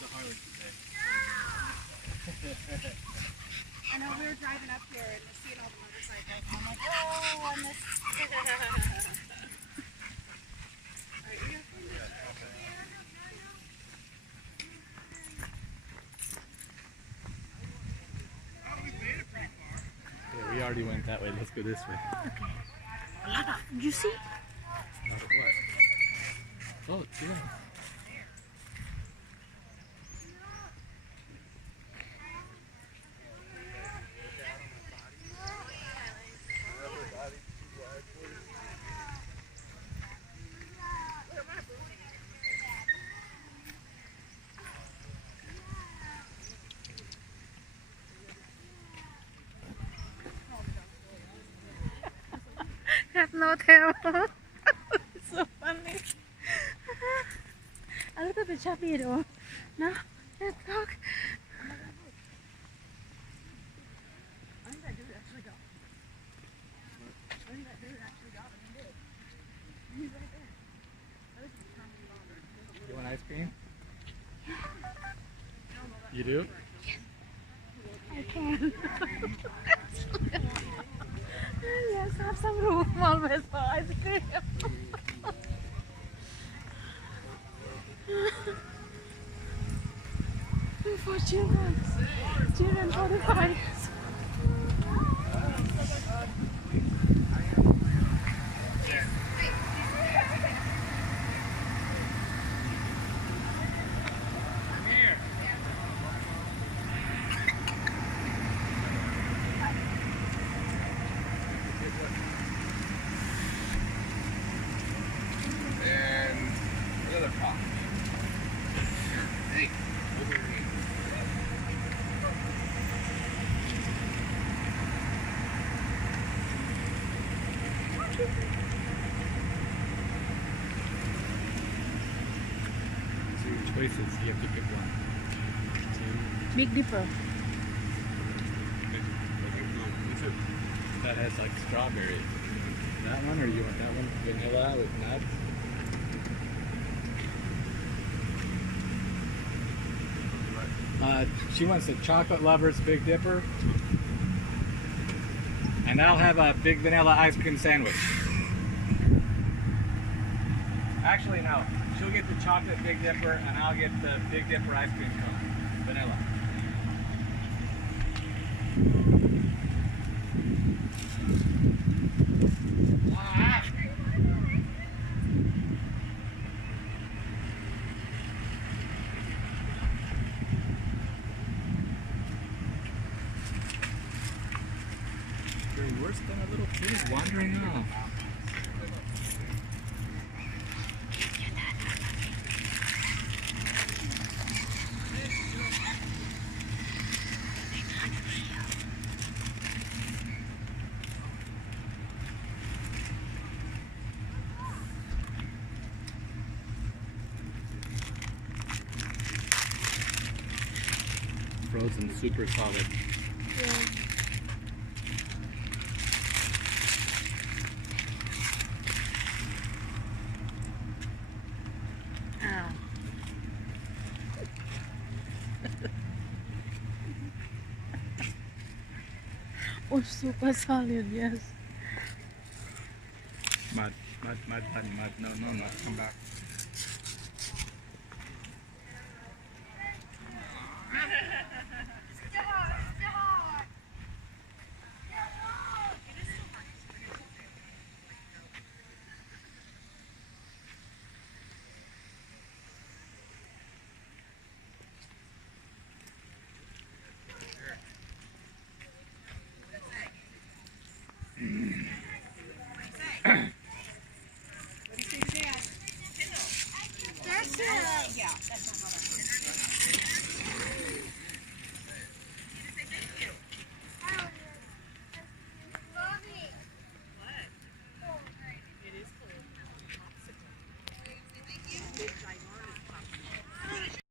the Harley today. I know we were driving up here and we're seeing all the motorcycles. I'm like, oh, I missed. Yeah, we already went that way. Let's go this way. Okay. Lava, did you see? Not what? Oh, it's good. Have no tail. It's so funny. A little bit chubby though. No, let's talk. You want ice cream? You do? I can. Yes, have some room always for ice cream. For children. Children for the fires. So your choices, you have to pick one. Big Dipper. That has like strawberry. That one, or you want that one? Vanilla with nuts? She wants a chocolate lovers Big Dipper. And I'll have a big vanilla ice cream sandwich. Actually, no. She'll get the chocolate Big Dipper, and I'll get the Big Dipper ice cream cone. Vanilla. You're worse than a little kid wandering off. Frozen, super solid. Yeah. Ow. Oh, super solid, yes. Mud. No, come back. That's it. Yeah, that's not how that works.